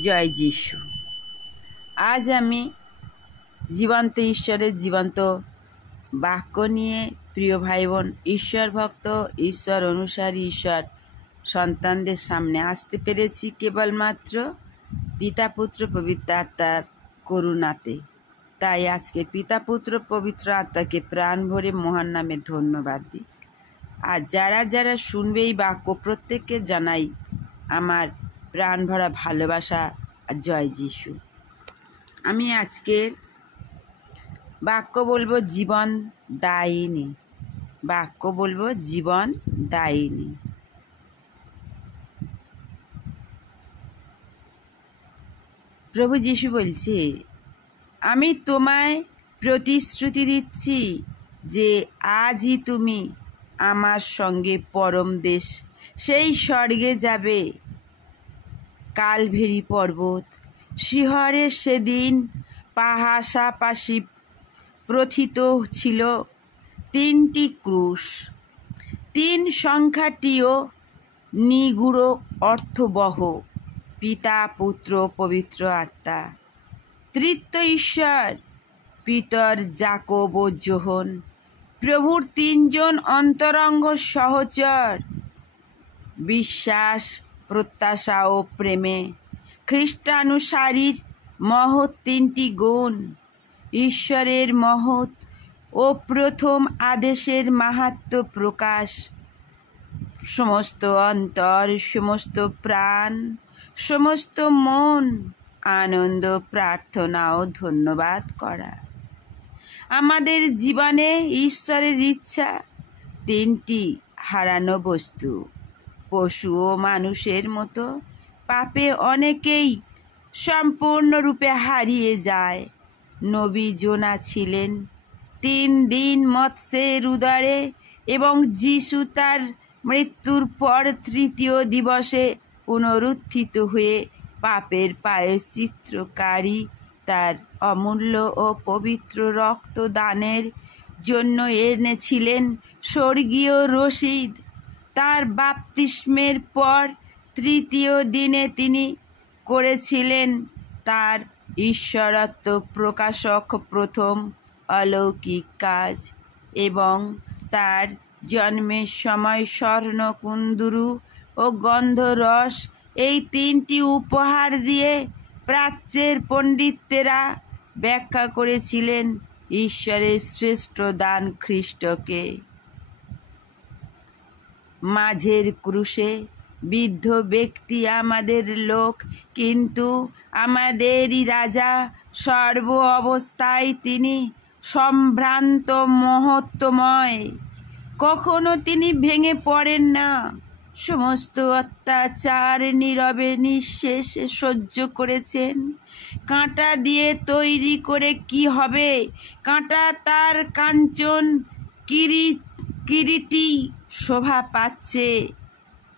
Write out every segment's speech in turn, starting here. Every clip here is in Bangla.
জয় যিশু। আজ আমি জীবন্ত ঈশ্বরের জীবন্ত বাক্য নিয়ে প্রিয় ভাই বোন, ঈশ্বর ভক্ত, ঈশ্বর অনুসারী, ঈশ্বর সন্তানদের সামনে আসতে পেরেছি কেবলমাত্র পিতা পুত্র পবিত্র আত্মার করুণাতে। তাই আজকে পিতা পুত্র পবিত্র আত্মাকে প্রাণ ভরে মহান নামে ধন্যবাদ দিই। আর যারা যারা শুনবে এই বাক্য, প্রত্যেককে জানাই আমার প্রাণ ভরা ভালোবাসা আর জয় যিশু। আমি আজকের বাক্য বলবো জীবন দায়িনী। বাক্য বলবো জীবন দায়িনী। প্রভু যিশু বলছে, আমি তোমায় প্রতিশ্রুতি দিচ্ছি যে আজই তুমি আমার সঙ্গে পরম দেশ সেই স্বর্গে যাবে। কালভেরি পর্বত শিহরে সেদিন পাশাপাশি প্রথিত ছিল 3টি ক্রুশ। 3 সংখ্যাটিও নিগূঢ় অর্থবহ। পিতা পুত্র পবিত্র আত্মা, তৃতীয় ঈশ্বর, পিতর যাকব ও যোহন, প্রভুর 3 জন অন্তরঙ্গ সহচর। বিশ্বাস, প্রত্যাশা ও প্রেমে খ্রিস্টানুসারীর মহৎ 3টি গুণ। ঈশ্বরের মহৎ ও প্রথম আদেশের মাহাত্ম্য প্রকাশ। সমস্ত অন্তর, সমস্ত প্রাণ, সমস্ত মন, আনন্দ, প্রার্থনা ও ধন্যবাদ করা। আমাদের জীবনে ঈশ্বরের ইচ্ছা 3টি হারানো বস্তু। পশু ও মানুষের মতো পাপে অনেকেই সম্পূর্ণরূপে হারিয়ে যায়। নবী যোনা ছিলেন 3 দিন মৎস্যের উদরে এবং যিশু তার মৃত্যুর পর 3য় দিবসে পুনরুত্থিত হয়ে পাপের প্রায়শ্চিত্তকারী তার অমূল্য ও পবিত্র রক্ত দানের জন্য এনেছিলেন স্বর্গীয় রসিদ। তার বাপ্তিস্মের পর 3য় দিনে তিনি করেছিলেন তার ঈশ্বরত্ব প্রকাশক প্রথম অলৌকিক কাজ, এবং তার জন্মের সময় স্বর্ণ, কুন্দরু ও গন্ধরস এই 3টি উপহার দিয়ে প্রাচ্যের পণ্ডিতেরা ব্যাখ্যা করেছিলেন ঈশ্বরের শ্রেষ্ঠ দান খ্রিস্টকে। মাঝের ক্রুশে বিদ্ধ ব্যক্তি আমাদের লোক, কিন্তু আমাদেরই রাজা। সর্ব অবস্থায় তিনি সম্ভ্রান্ত, মহত্বময়। কখনো তিনি ভেঙে পড়েন না। সমস্ত অত্যাচার নীরবে নিঃশেষে সহ্য করেছেন। কাঁটা দিয়ে তৈরি করে কি হবে? কাঁটা তার কাঞ্চন কিরীটি শোভা পাচ্ছে।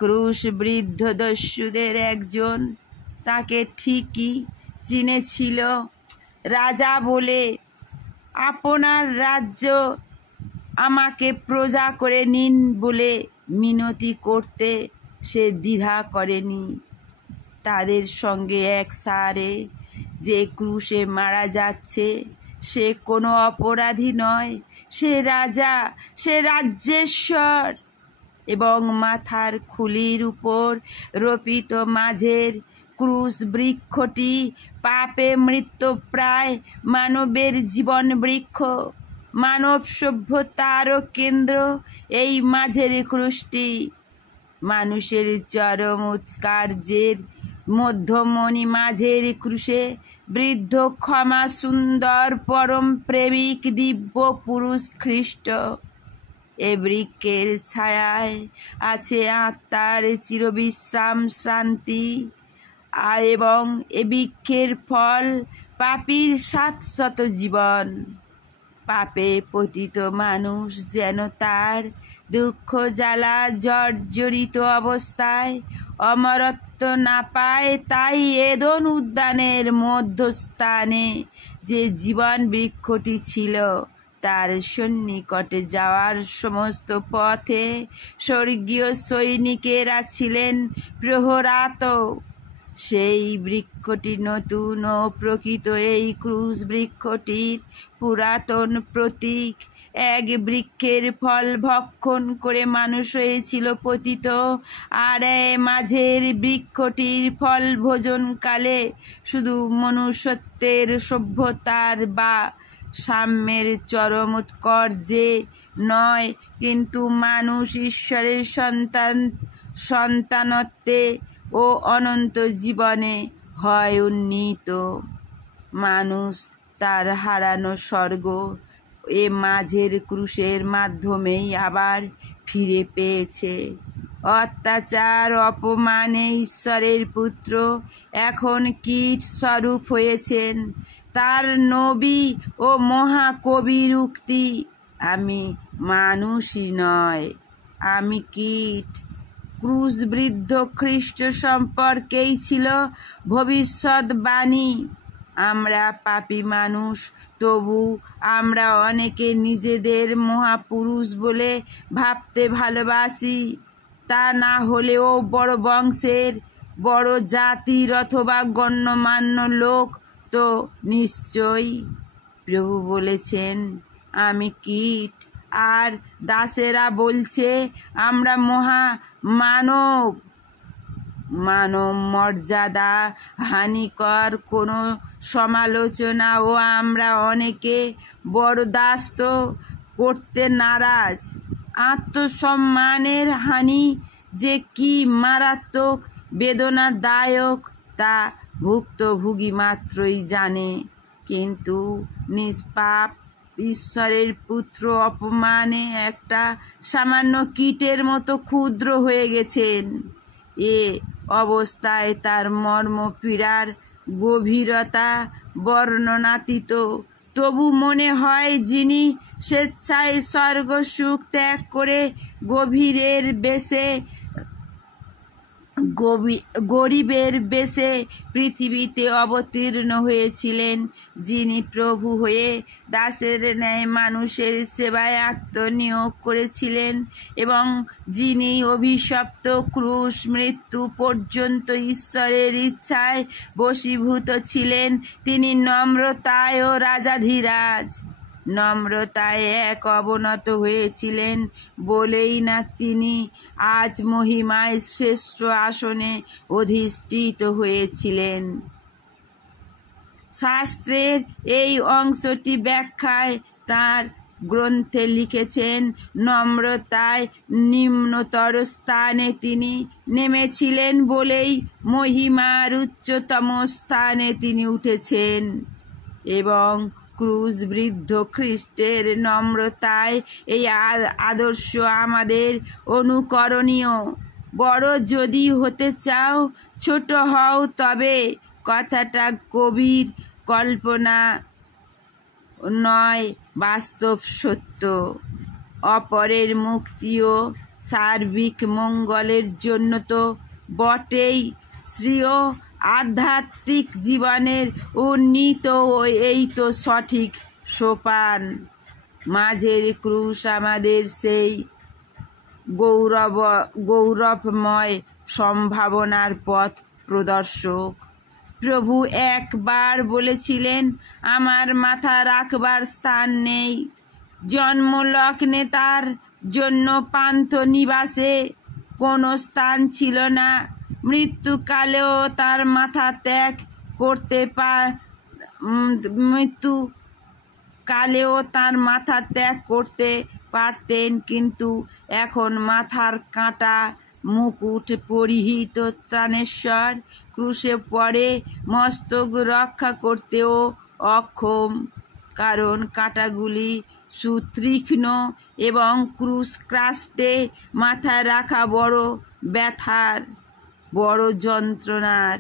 ক্রুশ বৃদ্ধ দস্যুদের একজন তাকে ঠিকই চিনেছিল রাজা বলে। আপনার রাজ্য আমাকে প্রজা করে নিন বলে মিনতি করতে সে দ্বিধা করেনি। তাদের সঙ্গে এক সারে যে ক্রুশে মারা যাচ্ছে সে কোনো অপরাধী নয়। সে রাজা, সে রাজ্যেশ্বর। এবং মাথার খুলির উপর রোপিত মাঝের ক্রুশ বৃক্ষটি পাপে মৃত্যুপ্রায় মানবের জীবন বৃক্ষ। মানব সভ্যতারও কেন্দ্র এই মাঝের ক্রুশটি। মানুষের চরম উৎকার্যের মধ্যমণি মাঝের ক্রুশে বৃদ্ধ, ক্ষমা সুন্দর, পরম প্রেমিক দিব্য পুরুষ খ্রিস্ট। এ বৃক্ষের ছায়ায় আছে আত্মার চিরবিশ্রাম, শান্তি। এবং এ বৃক্ষের ফল পাপীর শাশ্বত জীবন। পাপে পতিত মানুষ যেন তার দুঃখ জ্বালা জর্জরিত অবস্থায় অমরত্ব না পায়, তাই এদন উদ্যানের মধ্যস্থানে যে জীবন বৃক্ষটি ছিল তার সন্নিকটে যাওয়ার সমস্ত পথে স্বর্গীয় সৈনিকেরা ছিলেন প্রহরাত। সেই বৃক্ষটি নতুন ও প্রকৃত এই ক্রুশ বৃক্ষটির পুরাতন প্রতীক। এক বৃক্ষের ফল ভক্ষণ করে মানুষ হয়েছিল পতিত, আর মাঝের বৃক্ষটির ফল ভোজনকালে শুধু মনুষ্যত্বের সভ্যতার বা সাম্যের চরম উৎকর্ষে নয়, কিন্তু মানুষ ঈশ্বরের সন্তানত্বে ও অনন্ত জীবনে হয় উন্নীত। মানুষ তার হারানো স্বর্গ এ মাঝের ক্রুশের মাধ্যমেই আবার ফিরে পেয়েছে। অত্যাচার অপমানে ঈশ্বরের পুত্র এখন কীট স্বরূপ হয়েছেন। তার নবী ও মহাকবির উক্তি, আমি মানুষই নয়, আমি কীট, ক্রুশবিদ্ধ খ্রিস্ট সম্পর্কেই ছিল ভবিষ্যৎবাণী। আমরা পাপী মানুষ, তবু আমরা অনেকে নিজেদের মহাপুরুষ বলে ভাবতে ভালোবাসি। তা না হলেও বড় বংশের, বড় জাতির অথবা গণ্যমান্য লোক তো নিশ্চয়ই। প্রভু বলেছেন, আমি কীট, আর দাসেরা বলছে আমরা মানব মর্যাদা হানিকর কোনো সমালোচনা ও আমরা অনেকে বরদাস্ত করতে নারাজ। আত্মসম্মানের হানি যে কি মারাত্মক বেদনাদায়ক তা ভুক্তভোগী মাত্রই জানে, কিন্তু নিষ্পাপ ঈশ্বরের পুত্র অপমানে একটা সামান্য কীটের মতো ক্ষুদ্র হয়ে গেছেন। এ অবস্থায় তার মর্মপীড়ার গভীরতা বর্ণনাতীত। তবু মনে হয় যিনি স্বেচ্ছায় স্বর্গ সুখ ত্যাগ করে গরিবের বেশে পৃথিবীতে অবতীর্ণ হয়েছিলেন, যিনি প্রভু হয়ে দাসের ন্যায় মানুষের সেবায় আত্মনিয়োগ করেছিলেন, এবং যিনি অভিশপ্ত ক্রুশ মৃত্যু পর্যন্ত ঈশ্বরের ইচ্ছায় বশীভূত ছিলেন, তিনি নম্রতায় ও রাজাধিরাজ। নম্রতায় এক অবনত হয়েছিলেন বলেই না তিনি আজ মহিমায় শ্রেষ্ঠ আসনে অধিষ্ঠিত হয়েছিলেন। শাস্ত্রের এই অংশটি ব্যাখ্যায় তাঁর গ্রন্থে লিখেছেন, নম্রতায় নিম্নতর স্থানে তিনি নেমেছিলেন বলেই মহিমার উচ্চতম স্থানে তিনি উঠেছেন, এবং ক্রুশবিদ্ধ খ্রিস্টের নম্রতায় এই আদর্শ আমাদের অনুকরণীয়। বড় যদি হতে চাও, ছোট হও, তবে কথাটা কবির কল্পনা নয়, বাস্তব সত্য। অপরের মুক্তি ও সার্বিক মঙ্গলের জন্য তো বটেই, শ্রেয় আধ্যাত্মিক জীবনের উন্নীত এই তো সঠিক সোপান। মাঝের ক্রুশ আমাদের সেই গৌরবময় সম্ভাবনার পথ প্রদর্শক। প্রভু একবার বলেছিলেন, আমার মাথা রাখবার স্থান নেই। জন্মলগ্নে তার জন্য পান্থ নিবাসে কোনো স্থান ছিল না। মৃত্যুকালেও তার মাথা ত্যাগ করতে পারতেন, কিন্তু এখন মাথার কাঁটা মুকুট পরিহিত ত্রাণেশ্বর ক্রুশে পড়ে মস্তক রক্ষা করতেও অক্ষম, কারণ কাঁটাগুলি সুতীক্ষ্ণ এবং ক্রুশকাষ্ঠে মাথায় রাখা বড় ব্যথার, বড় যন্ত্রণার।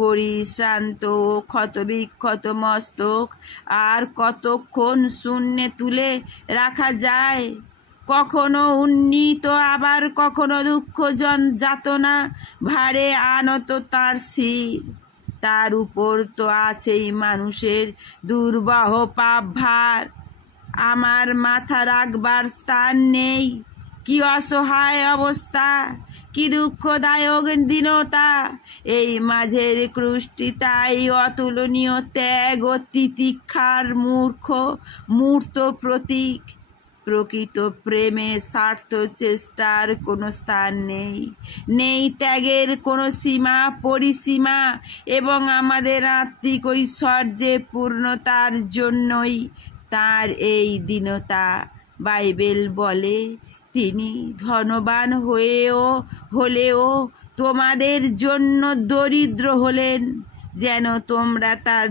পরিশ্রান্ত ও ক্ষতবিক্ষত মস্তক আর কতক্ষণ শূন্যে তুলে রাখা যায়? কখনো উন্নীত, আবার কখনো দুঃখ যাতনা ভারে আনত তার শির। তার উপর তো আছেই মানুষের দুর্বাহ পাপ ভার। আমার মাথা রাখবার স্থান নেই, কি অসহায় অবস্থা, কি দুঃখদায়ক দীনতা। এই মাঝের ক্রুশটিতাই অতুলনীয় ত্যাগ ও তিতিক্ষার মূর্ত প্রতীক। প্রকৃত প্রেমে স্বার্থ চেষ্টার কোনো স্থান নেই, নেই ত্যাগের কোনো সীমা পরিসীমা, এবং আমাদের আত্মিক ঐশ্বর্যে পূর্ণতার জন্যই তার এই দীনতা। বাইবেল বলে, তিনি ধনবান হলেও তোমাদের জন্য দরিদ্র হলেন, যেন তোমরা তার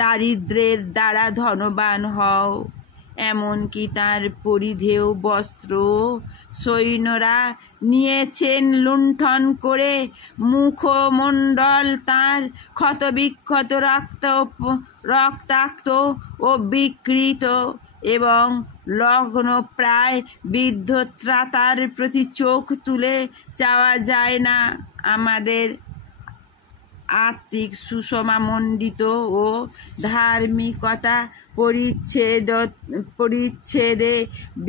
দারিদ্র্যের দ্বারা ধনবান হও। এমনকি তার পরিধেয় বস্ত্র সৈন্যরা নিয়েছেন লুণ্ঠন করে। মুখমণ্ডল তাঁর ক্ষতবিক্ষত রক্তাক্ত ও বিকৃত, এবং লগ্ন প্রায় বৃদ্ধত্রাতার প্রতি চোখ তুলে চাওয়া যায় না। আমাদের আত্মিক সুষমামণ্ডিত ও ধার্মিকতা পরিচ্ছেদে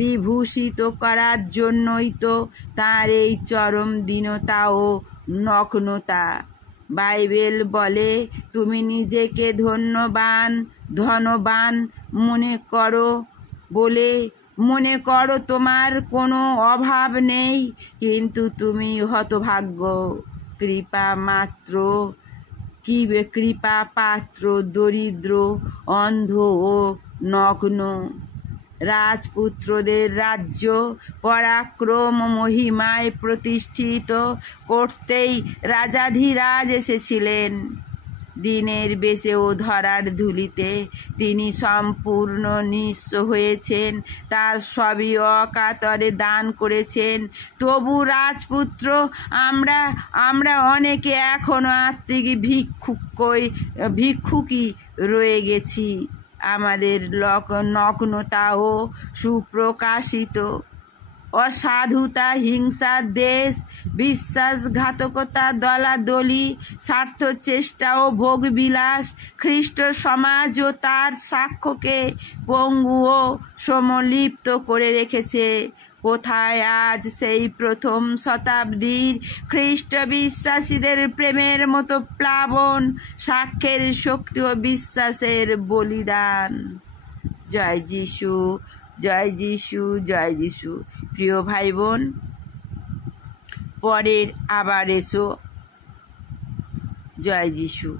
বিভূষিত করার জন্যই তো তার এই চরম দীনতা ও নগ্নতা। বাইবেল বলে, তুমি নিজেকে ধনবান মনে করো তোমার কোনো অভাব নেই, কিন্তু তুমি হতভাগ্য, কৃপা পাত্র, দরিদ্র, অন্ধ ও নগ্ন। রাজপুত্রদের রাজ্য পরাক্রম মহিমায় প্রতিষ্ঠিত করতেই রাজাধিরাজ এসেছিলেন। দিনের বেশে ও ধরার ধুলিতে তিনি সম্পূর্ণ নিঃস্ব হয়েছেন, তার সবই অকাতরে দান করেছেন। তবু রাজপুত্র আমরা অনেকে এখনো আত্মিক ভিক্ষুকই রয়ে গেছি। আমাদের নগ্নতা ও সুপ্রকাশিত অসাধুতা, হিংসা, দেশ বিশ্বাসঘাতকতা, দলাদলি, স্বার্থ চেষ্টা ও ভোগবিলাস খ্রিস্ট সমাজ ও তার সাক্ষ্যকে পঙ্গু ও সমলিপ্ত করে রেখেছে। কোথায় আজ সেই প্রথম শতাব্দীর খ্রিস্ট বিশ্বাসীদের প্রেমের মতো প্লাবন, সাক্ষ্যের শক্তি ও বিশ্বাসের বলিদান? জয় যিশু, জয় যিশু, জয় যিশু। প্রিয় ভাই বোন, পরের আবার এসো। জয় যিশু।